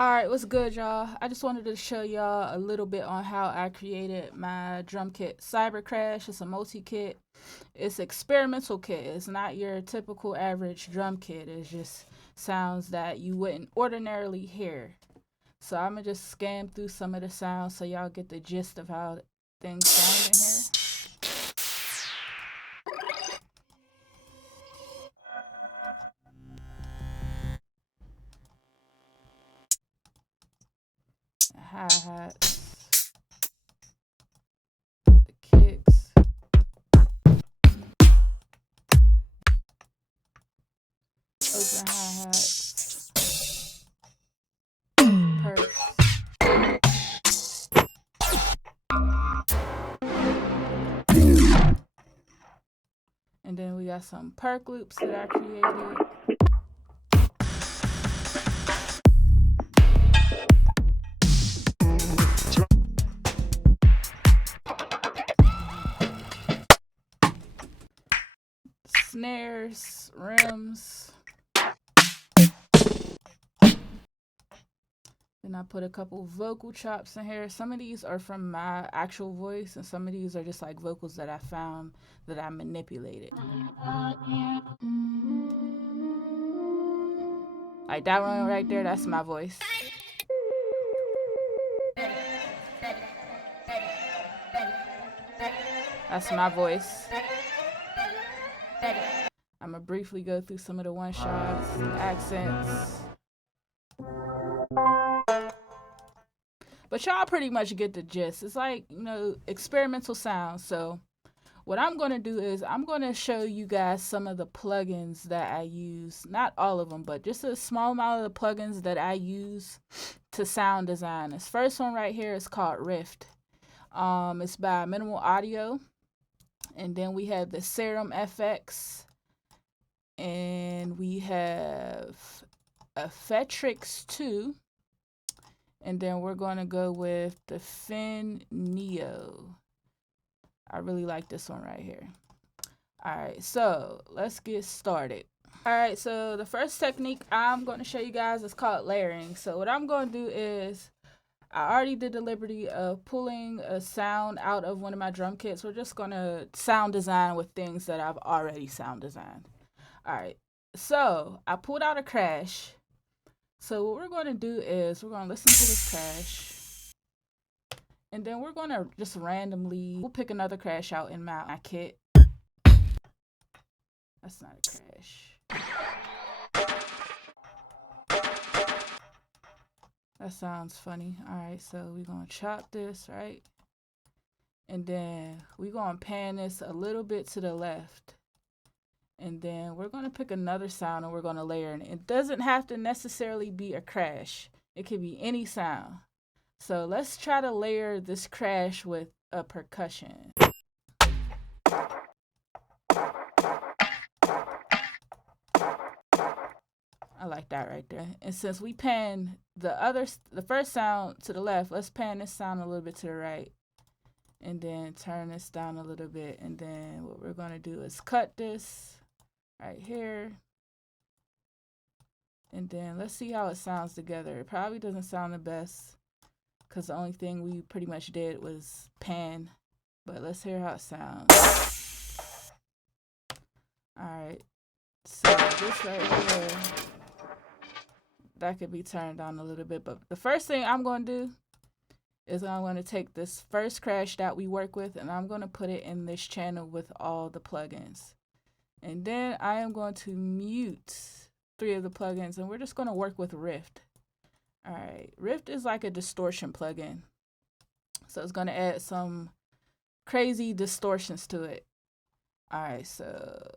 Alright, what's good, y'all? I just wanted to show y'all a little bit on how I created my drum kit. Cyber Crash is a multi-kit. It's experimental kit. It's not your typical average drum kit. It's just sounds that you wouldn't ordinarily hear. So I'm gonna just scan through some of the sounds so y'all get the gist of how things sound in here. The hi-hats, the kicks, open hi-hats, perks. And then we got some perk loops that I created. Snares, rims. Then I put a couple vocal chops in here. Some of these are from my actual voice, and some of these are just like vocals that I found that I manipulated. Like that one right there, that's my voice. That's my voice. I'm gonna briefly go through some of the one shots, accents. But y'all pretty much get the gist. It's like, experimental sounds. So what I'm going to do is I'm going to show you guys some of the plugins that I use. Not all of them, but just a small amount of the plugins that I use to sound design. This first one right here is called Rift. It's by Minimal Audio. And then we have the Serum FX. And we have Effectrix 2. And then we're going to go with the Fin Neo. I really like this one right here. All right, so let's get started. All right, so the first technique I'm going to show you guys is called layering. So what I'm going to do is I already did the liberty of pulling a sound out of one of my drum kits. We're just going to sound design with things that I've already sound designed. All right, so I pulled out a crash. So what we're going to do is we're going to listen to this crash. And then we're going to just randomly, we'll pick another crash out in my kit. That's not a crash. That sounds funny. All right, so we're going to chop this, right? And then we're going to pan this a little bit to the left. And then we're going to pick another sound and we're going to layer it. It doesn't have to necessarily be a crash. It could be any sound. So let's try to layer this crash with a percussion. I like that right there. And since we pan the first sound to the left, let's pan this sound a little bit to the right. And then turn this down a little bit. And then what we're going to do is cut this right here. And then let's see how it sounds together. It probably doesn't sound the best because the only thing we pretty much did was pan. But let's hear how it sounds. Alright. So this right here, that could be turned down a little bit. But the first thing I'm going to do is I'm going to take this first crash that we work with and I'm going to put it in this channel with all the plugins. And then I am going to mute 3 of the plugins and we're just going to work with Rift. All right, Rift is like a distortion plugin. So it's going to add some crazy distortions to it. All right, so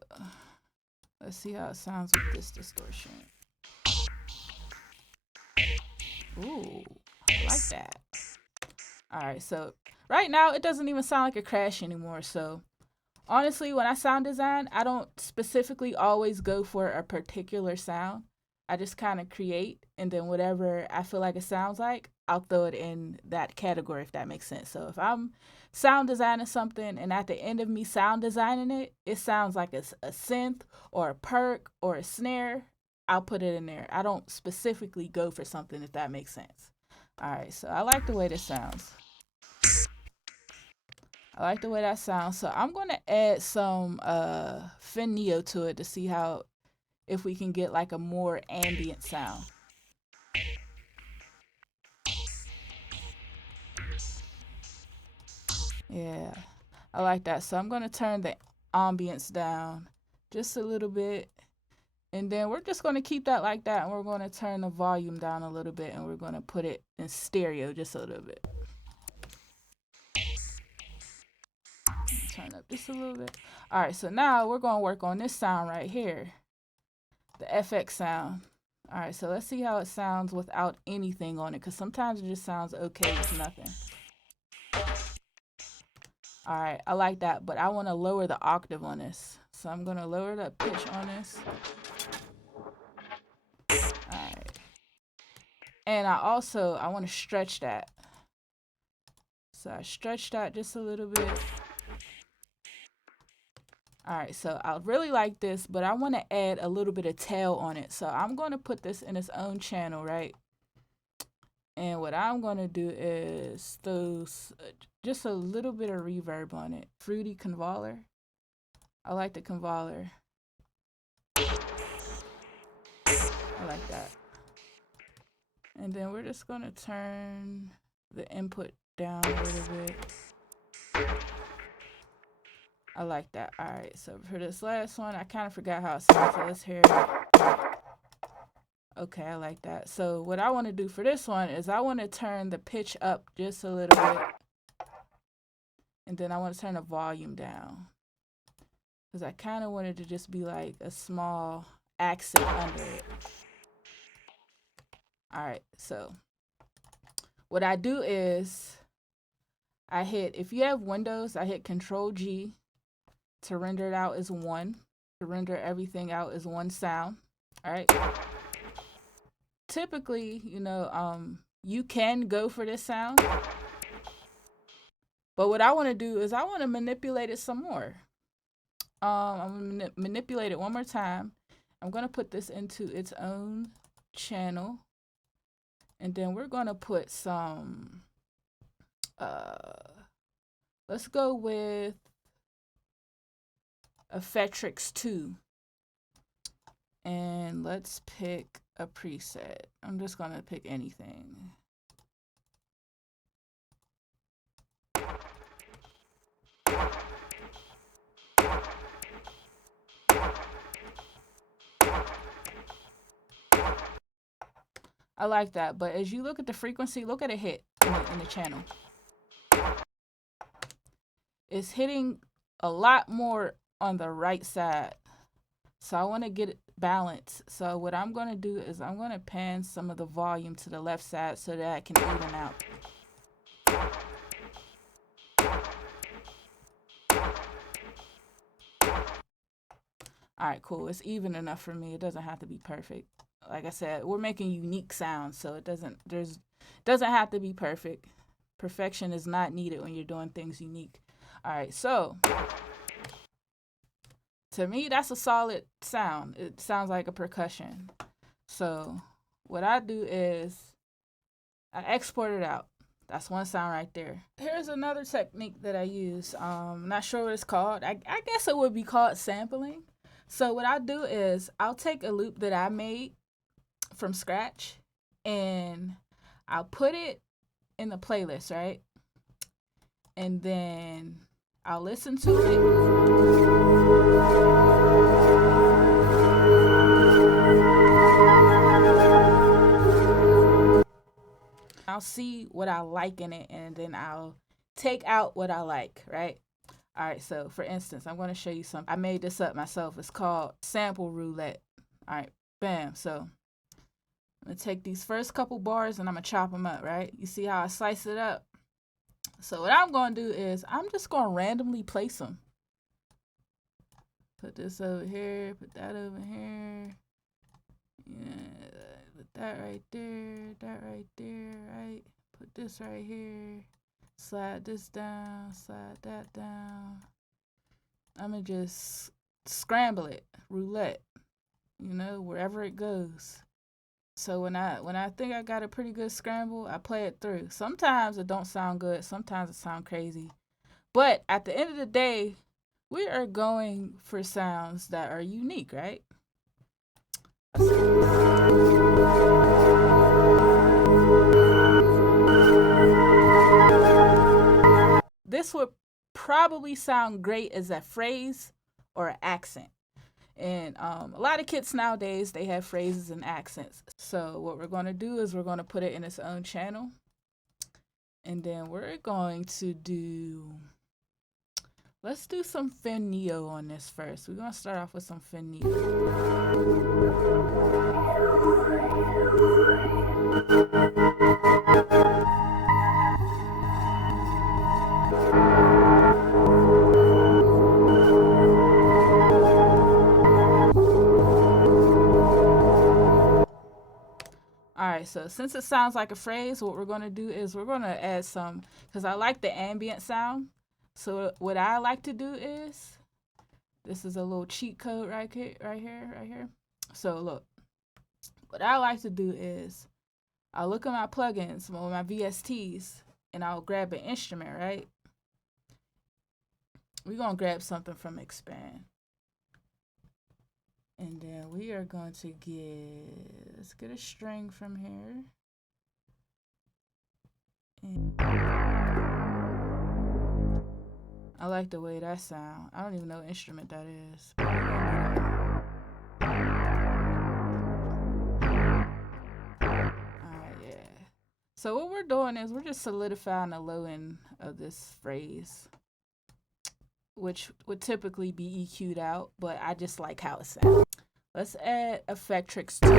let's see how it sounds with this distortion. Ooh, I like that. All right, so right now it doesn't even sound like a crash anymore. So honestly, when I sound design, I don't specifically always go for a particular sound. I just kind of create, and then whatever I feel like it sounds like, I'll throw it in that category, if that makes sense. So if I'm sound designing something, and at the end of me sound designing it, it sounds like a synth or a perk or a snare, I'll put it in there. I don't specifically go for something, if that makes sense. All right, so I like the way this sounds. I like the way that sounds. So I'm going to add some Neo to it to see how, if we can get like a more ambient sound. Yeah, I like that. So I'm going to turn the ambience down just a little bit. And then we're just going to keep that like that. And we're going to turn the volume down a little bit. And we're going to put it in stereo just a little bit. Turn up just a little bit. All right, so now we're going to work on this sound right here. The FX sound. All right, so let's see how it sounds without anything on it. Because sometimes it just sounds okay with nothing. All right, I like that. But I want to lower the octave on this. So I'm going to lower the pitch on this. Alright. And I want to stretch that. So I stretch that just a little bit. Alright, so I really like this, but I want to add a little bit of tail on it. So I'm going to put this in its own channel, right? And what I'm going to do is just a little bit of reverb on it. Fruity convoler. I like the convoler. I like that. And then we're just going to turn the input down a little bit. I like that. All right, so for this last one, I kind of forgot how it sounds, so let's hear it. Okay, I like that. So what I want to do for this one is I want to turn the pitch up just a little bit. And then I want to turn the volume down. Because I kind of wanted to just be like a small accent under it. All right, so what I do is if you have Windows, I hit Control G to render it out as one, to render everything out as one sound. All right. Typically, you can go for this sound, but what I want to do is I want to manipulate it some more. I'm going to manipulate it one more time. I'm going to put this into its own channel, and then we're going to put some, let's go with Effectrix 2. And let's pick a preset. I'm just going to pick anything. I like that, but as you look at the frequency, look at it hit in the channel. It's hitting a lot more on the right side. So I want to get it balanced. So what I'm going to do is I'm going to pan some of the volume to the left side so that it can even out. All right, cool. It's even enough for me. It doesn't have to be perfect. Like I said, we're making unique sounds, so it doesn't have to be perfect. Perfection is not needed when you're doing things unique. All right, so to me, that's a solid sound. It sounds like a percussion. So what I do is I export it out. That's one sound right there. Here's another technique that I use. Not sure what it's called. I guess it would be called sampling. So what I do is I'll take a loop that I made from scratch and I'll put it in the playlist, right? And then I'll listen to it. I'll see what I like in it, and then I'll take out what I like, right? All right, so for instance, I'm going to show you something. I made this up myself. It's called sample roulette. All right, bam. So I'm going to take these first couple bars and I'm going to chop them up, right? You see how I slice it up? So what I'm going to do is I'm just going to randomly place them. Put this over here, put that over here. Yeah, put that right there, right? Put this right here. Slide this down, slide that down. I'm going to just scramble it, roulette. you know, wherever it goes. So when I think I got a pretty good scramble, I play it through. Sometimes it don't sound good, sometimes it sound crazy. But at the end of the day, we are going for sounds that are unique, right? This would probably sound great as a phrase or an accent. And a lot of kids nowadays, they have phrases and accents. So what we're going to do is we're going to put it in its own channel. And then we're going to let's do some Fin-Neo on this first. We're going to start off with some Fin-Neo. All right, so since it sounds like a phrase, what we're going to do is we're going to add some, because I like the ambient sound. So what I like to do is, this is a little cheat code right here. So look, what I like to do is, I'll look at my plugins, my VSTs, and I'll grab an instrument, right? We're going to grab something from Expand. And then we are going to let's get a string from here. And I like the way that sound. I don't even know what instrument that is. Alright, yeah. So what we're doing is we're just solidifying the low end of this phrase, which would typically be EQ'd out, but I just like how it sounds. Let's add Effectrix 2.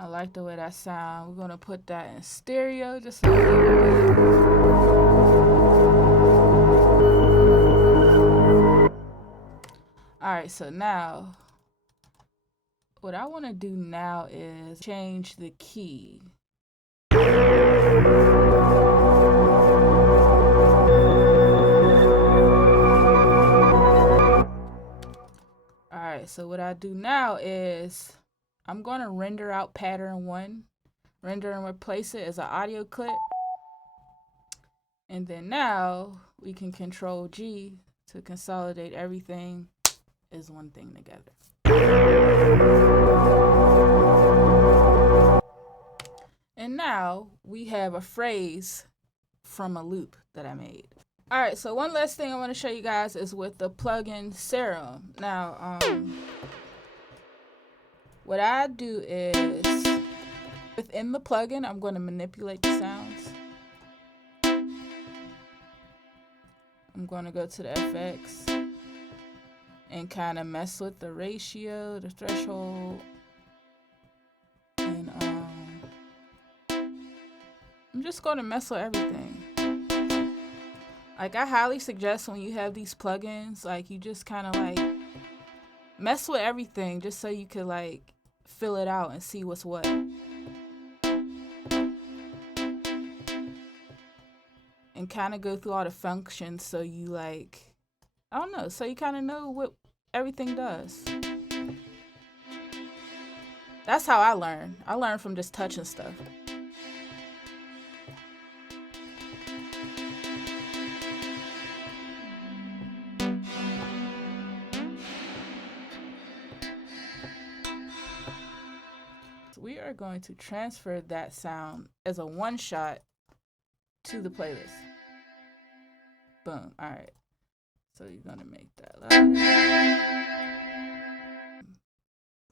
I like the way that sound. We're gonna put that in stereo just a little bit. Alright, so now what I want to do now is change the key. Alright, so what I do now is I'm going to render out pattern 1, render and replace it as an audio clip. And then now we can Control G to consolidate everything as one thing together. And now we have a phrase from a loop that I made. All right, so one last thing I want to show you guys is with the plugin Serum. Now, what I do is within the plugin, I'm going to manipulate the sounds. I'm going to go to the FX and kind of mess with the ratio, the threshold, and I'm just going to mess with everything. Like, I highly suggest when you have these plugins, like, you just kind of like mess with everything just so you could like fill it out and see what's what. And kind of go through all the functions so you like, I don't know, so you kind of know what everything does. That's how I learn. I learn from just touching stuff. So we are going to transfer that sound as a one shot to the playlist. Boom. All right. So you're going to make that louder.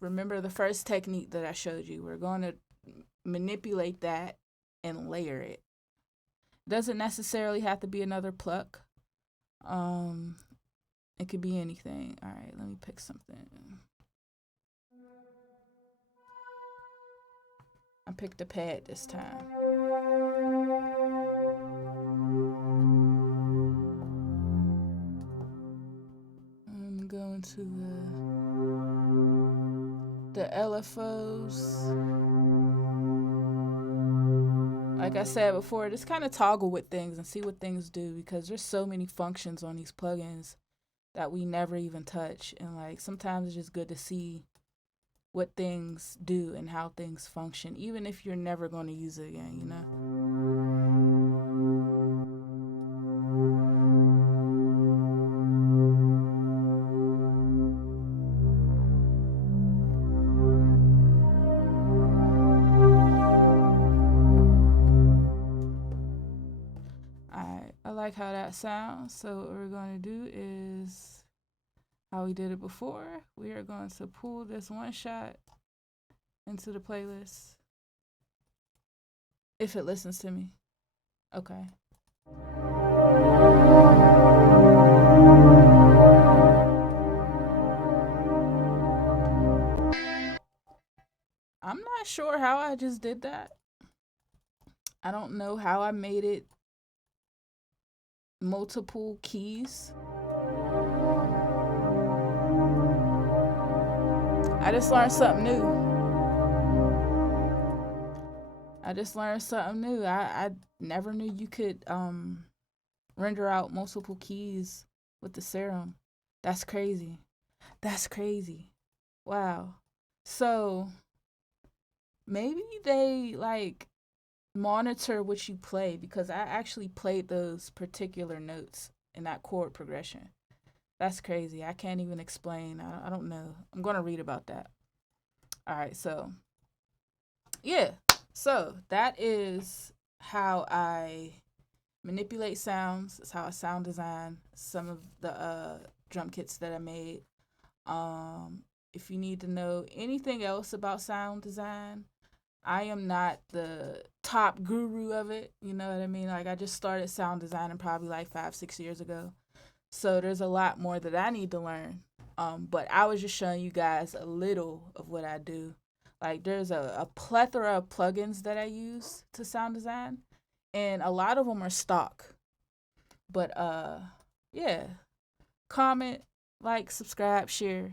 Remember the first technique that I showed you. We're going to manipulate that and layer it. Doesn't necessarily have to be another pluck. Um, it could be anything. All right, let me pick something. I picked a pad this time. I'm going to the LFOs. Like I said before, just kind of toggle with things and see what things do, because there's so many functions on these plugins that we never even touch. And like sometimes it's just good to see what things do and how things function, even if you're never going to use it again, you know? Alright, I like how that sounds. So what we're going to do is how we did it before. We are going to pull this one shot into the playlist. If it listens to me. Okay. I'm not sure how I just did that. I don't know how I made it multiple keys. I just learned something new. I never knew you could render out multiple keys with the Serum. That's crazy. That's crazy. Wow. So maybe they like monitor what you play, because I actually played those particular notes in that chord progression. That's crazy. I can't even explain. I don't know. I'm going to read about that. All right. So, yeah. So, that is how I manipulate sounds. It's how I sound design some of the drum kits that I made. If you need to know anything else about sound design, I am not the top guru of it. You know what I mean? Like, I just started sound designing probably like 5-6 years ago. So there's a lot more that I need to learn. But I was just showing you guys a little of what I do. Like, there's a plethora of plugins that I use to sound design, and a lot of them are stock. But yeah, comment, like, subscribe, share.